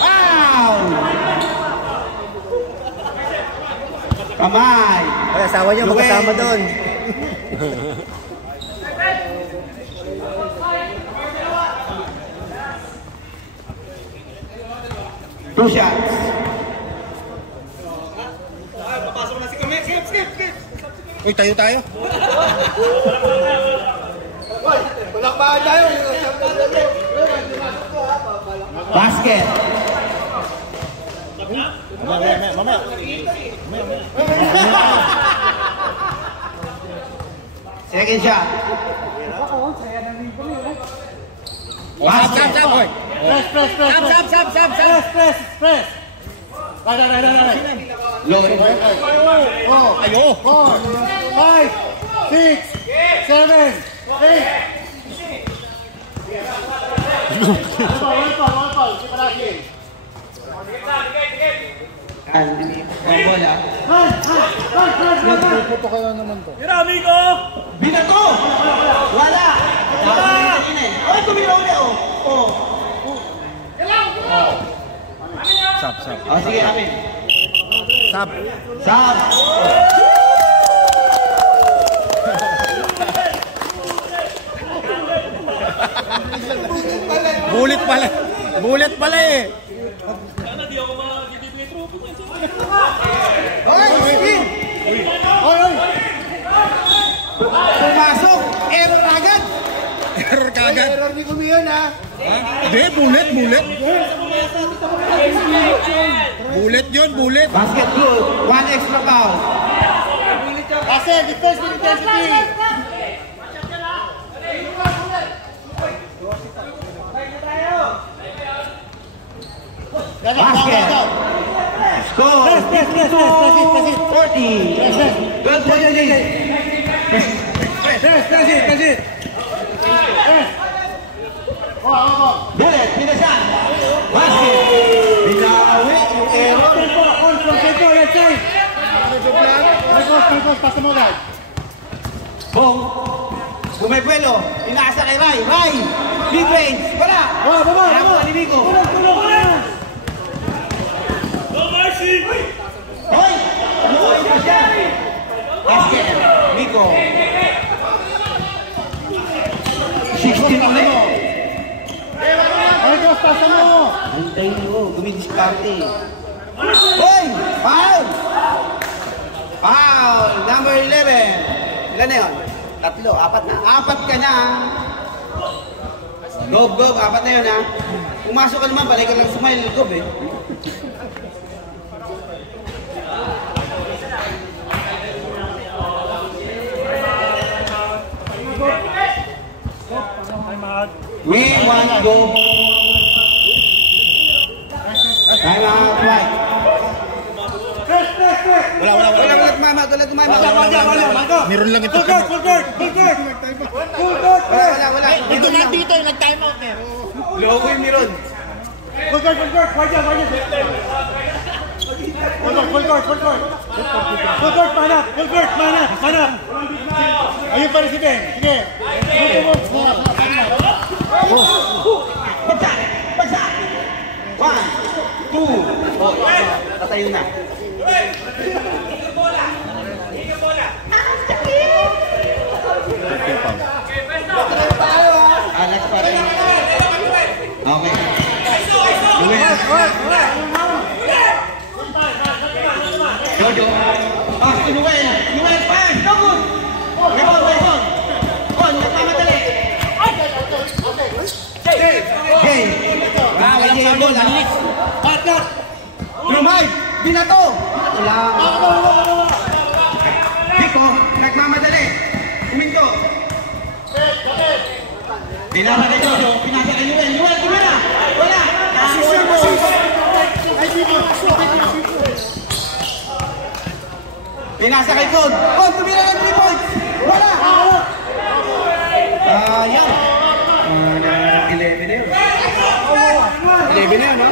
Wow! Kamay. Ay, asawa niya, magkasama doon. Two shots. Uy, tayo. Basket. Mamaya. Second shot. Basket. Press. Right. Low. Ayo. 4, 5, 6, 7, 8. One foul. Hindi pa natin. Ang bola. Nagpuputo ka na naman to. Tira, amigo! Binato! Wala! Oy, tumilaw niya, oh. Stop. Sige, amin. Stop. Sab! Bulit pala eh. Sana di ako makakibibigay trophy ko. Oy, sige! Oy! Pumasok! Error agad! Error kagad. Error ni Kumiyon ha. Hindi, bulit. Bulit yun. Basket good. One extra foul. Russell, defense with intensity. Basket. Score. Press it. 40. Good for you, Jay. Press it. Bullet, pinasan. Basket. Binawi yung error. Marcos, pasa mo guys. Bong. Bumebuelo. Inaasa kay Rai. Rai. Big range. Wala. Baba. Kaya ni Miko. Hoy! Hoy pa siya. Basket. Miko. 16 ulit. Marcos, pasa mo. Antayin mo. Gumidiskarte. Hoy! Foul! Foul! Number 11. Ilan na yun? 3, 4 na. 4 ka na. Gob, 4 na yun ha. Pumasok ka naman, balik ka lang smile. Gob eh. We want go. Time out, Mike. Wala, tumama. Meron lang ito. Wala. Ito na dito, nag-time out eh. Loko yung meron. Full court, manap. Ayun pa rin si Ben. Sige. Pagsak! 1, 2. Oh, tatayo na. Alex pa rin. Okay. Jojo. Pass to Noel. Noel, pass. No good. Rebound. On, nagmamadali. Jay. Wala yung ball. Cut. Drumay. Binato. Wala. Biko, nagmamadali. Uminto. Pinasa kay Jojo. Pinasa kay Noel. Noel, kumana. Wala. Pinasa kay Con. Con, tumira ng 3 points. Wala. Yan. 11 na yun. 11 na yun, no?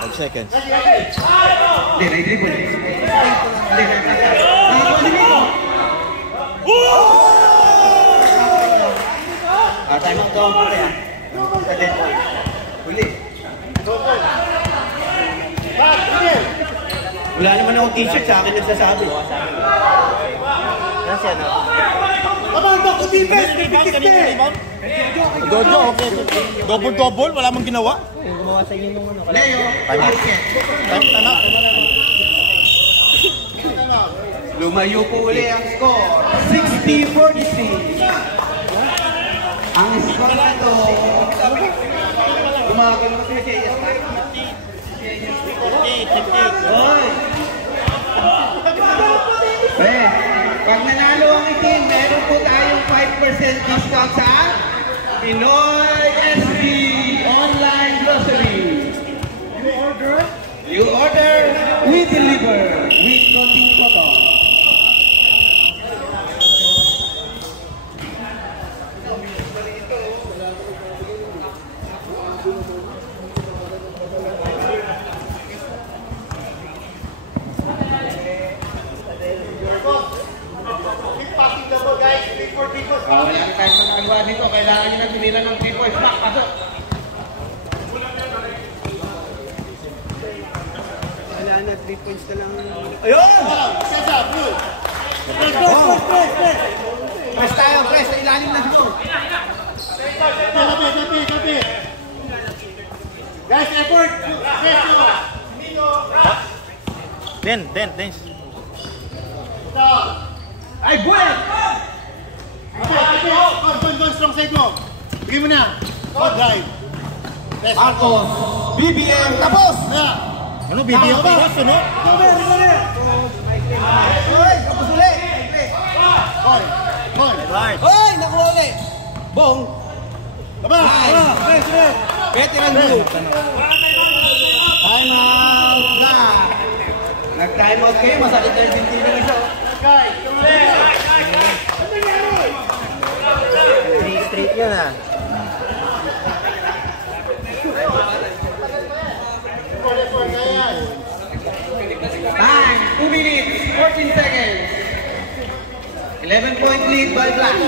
Five seconds. Hindi, na-dribble. Hindi, nakakuha. Time out daw po yan. Sa dead ball. Huli. Wala naman akong t-shirt sa akin nagsasabi. Kasi ano? Jojo, okay. Double, wala mong ginawa. Leo, basket. Lumayo po uli ang score. 60-43. Ang score na ito. Gumagano kasi si pag nanalo ang itim, meron po tayong 5% discount sa Pinoy SB Online Grocery. You order, we deliver with coating cotton. Wala na tayo magagawa dito. Kailangan nyo na tumira ng 3 points back. Pasok. Wala na 3 points na lang. Ayun! Press tayo. Press. Sa ilalim na siguro. Kapi. Guys, effort. Den. Ay, buwan! Go, strong side mo. Bigay mo na. Go, drive. Marcos. BBM tapos! Ano, bibigyan ko ba? Sunod? Hoy, tapos ulit! Hoy, nakuha ulit! Bong! Veteran group! Time out na! Nag-time out kayo, masakit na yung binti na siya. Straight yun ah. Time, 2 minutes, 14 seconds. 11-point lead by Black. Do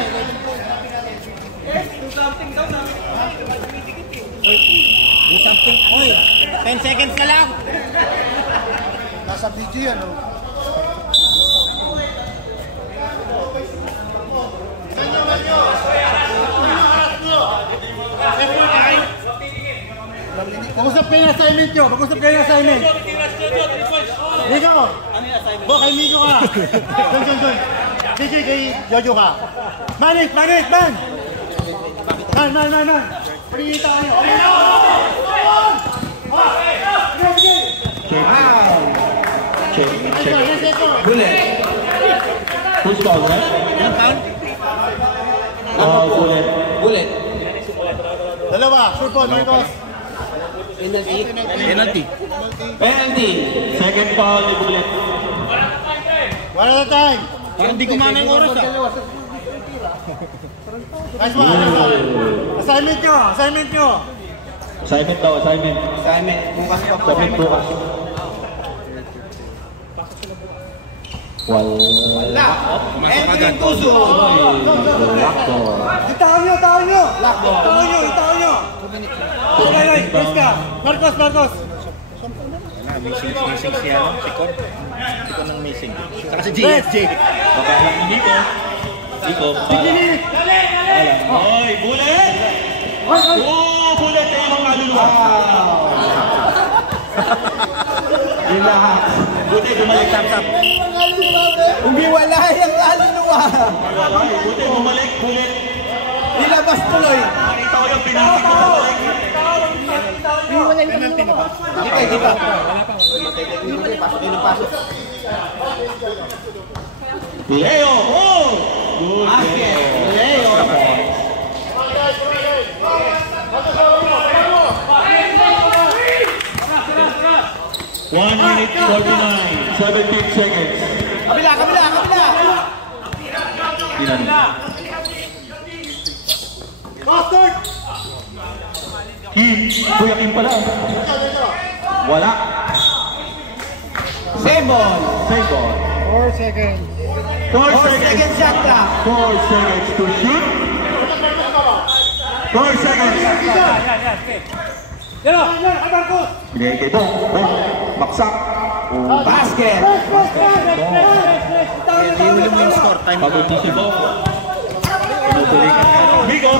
something. Oy, 10 seconds na lang. Nasa video yan, oh. Pag-usap kayo ng assignment nyo. Pag-usap kayo ng assignment. Ikaw. Bo, kay Migo ka. Doon. DJ, kay Jojo ka. Man. Pagkita kayo. Bullet. Who's foul, right? Bullet. Bullet. Dalawa. Sure po, Marcos. Penalty. Penalty. Second foul ni Bullet. One at a time. Parang di gumana yung oras ah. Nice one. Assignment nyo. Assignment daw, assignment. Assignment. Bukas pa po. Assignment bukas. Wala. Entry ng puso. Itaw nyo. Okay, please ka. Marcos. Wala, missing siya, no? Sikon ng missing. Saka si GSJ. Baka lang ni Nico. Oy, Bullet! Bullet ay mga kaluluwa. Relax. Buti, bumalik tap-tap. Umiwalay ang kaluluwa. Buti, bumalik, Bullet. Nilabas tuloy. Nakita ko yung pinakit ko sa balik. Di pa. Pasok yun ang pasok. Leo! Oh! Good. Leo. 1 minute 49, 17 seconds. Kabila. Bastard! Kuya Kim pala. Wala. Same ball. 4 seconds. 4 4 seconds shot clock. 4 seconds to shoot. 4 seconds. Marcos! Bigay kay Bong. Baksak. Basket. Hindi yung score. Time Pagod na si Bong. Pinutuloy ka. Migo.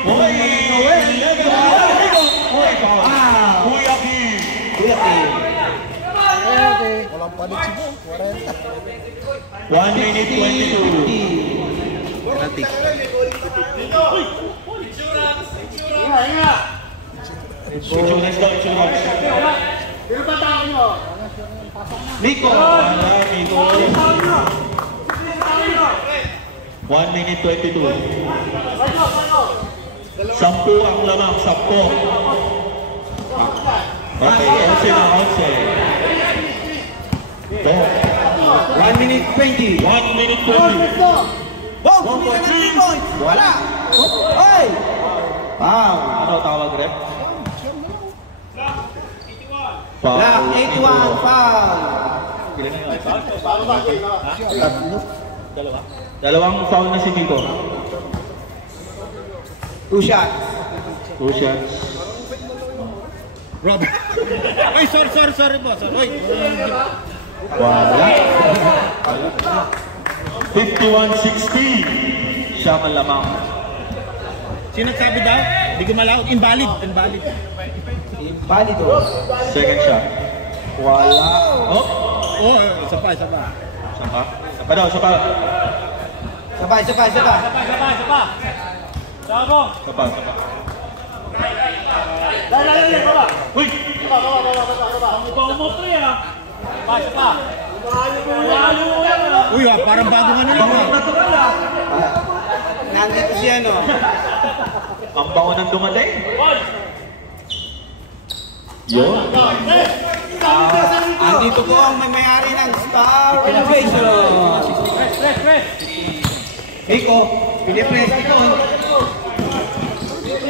Uy! Migo. Uy! Kuya Kim. Walang palit si Bo. 1 minute 22. penalty. Insurance daw, insurance. Pero ba tayo nyo? Nico. Wala, Nico. 1 minute 22. 10 ang lamang, 10. Okay, 11 na, 11. Bong. 1 minute 20. 1 minute 20. Wow, kumita ng 3 points. Wala. Hoy! Wow. Ano tawag, rep? Black 81 foul. Dalawang foul na si Nico. 2 shots. 2 shots. Robert. Ay, sorry boss. Oy. Wala. 51-16. Siya ang lamang. Sino nagsabi daw? Hindi ko malaw. Invalid. Valido. Second shot. Wala. Oh. Isa pa. Isa pa daw. Sabay. Isa pa. Dali, baba. Uy! Baba. Ibaw mo pre ah! Pasok pa. Halo mo yan ah! Uy, parang bago ano lang. Natural ah! Nandito siya, no? Ang bango ng dumating. Yun. Andito po ang may-ari ng Star Innovation. Iko, pinipress ito.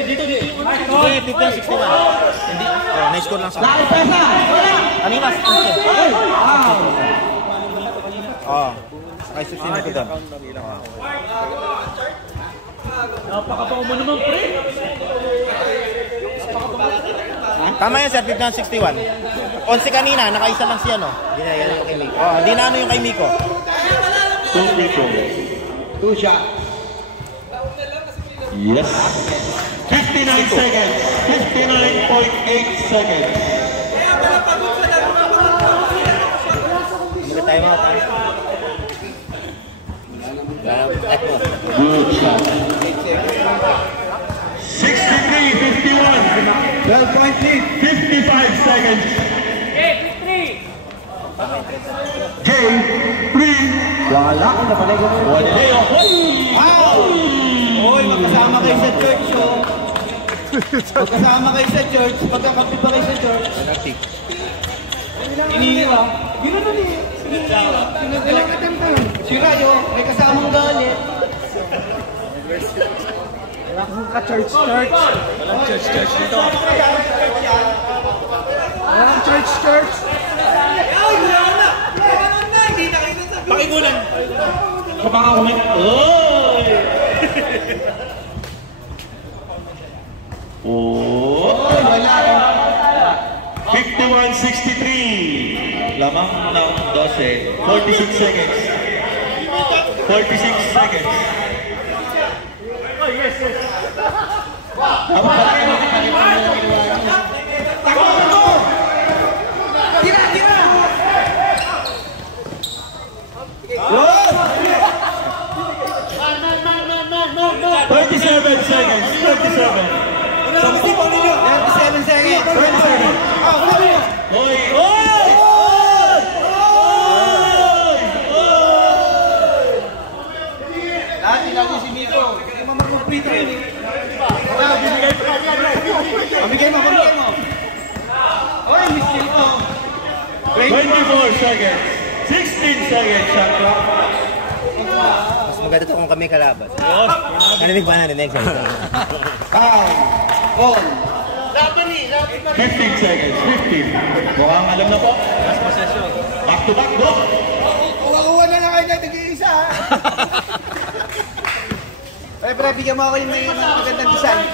Hindi, 51-61. Hindi, na-score lang sa Dahil pesa! Wala! kanina. Wow! Ay, susunod ko doon. Napakabaw mo naman pre! Tama yan, sir, 51-61. 11 kanina, nakaisa lang siya, no? Hindi na yan yung kay Miko. Hindi na ano yung kay Miko. 2 free throws. 2 shot. Yes. 59 seconds. 59.8 seconds. Muna tayo mga tayo. Good shot. 63-51. 12-point lead. 55 seconds. Jay, 3. Wala ko na pala ganun. Wow! Hoy, magkasama kayo sa church, oh. Magkasama kayo sa church, magkakapi pa kayo sa church. Iniiwa. Gano'n na niya. Sira yun, may kasamang galit. Wala kang ka-church. Walang church dito. Walang church. Pakigulan. Kapakakumin. Oy! Oh! Wala. 51-63. Lamang ng 12. 46 seconds. 46 seconds. Ako pala kayo. Takbo! Tira! Good! 37 seconds. 37. 37 seconds. 37. Oy! Oy! Lagi si Miko. Hindi mo mag-free throw yun. Pamigay mo. Oy, miss Miko. 24 seconds. 16 seconds shot clock. Mas maganda to kung kami kalaban. Narinig ba? Foul. Ball. 15 seconds. 15. Mukhang alam na po. Last possession. Back to back, go! Kuha na lang kayo na tig-iisa. Pre, bigyan mo ako yung may magandang design.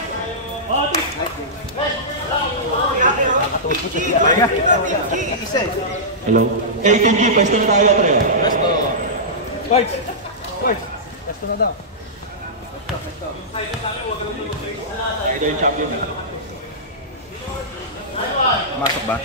Isa eh. Hello? 18G, pwesto na tayo, pre. Ito yung champion. Masok ba?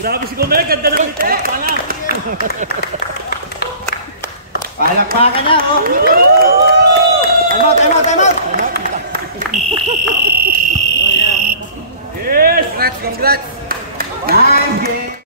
Grabe si Gomel, ganda na rin. Palakpakan na, oh. Time out.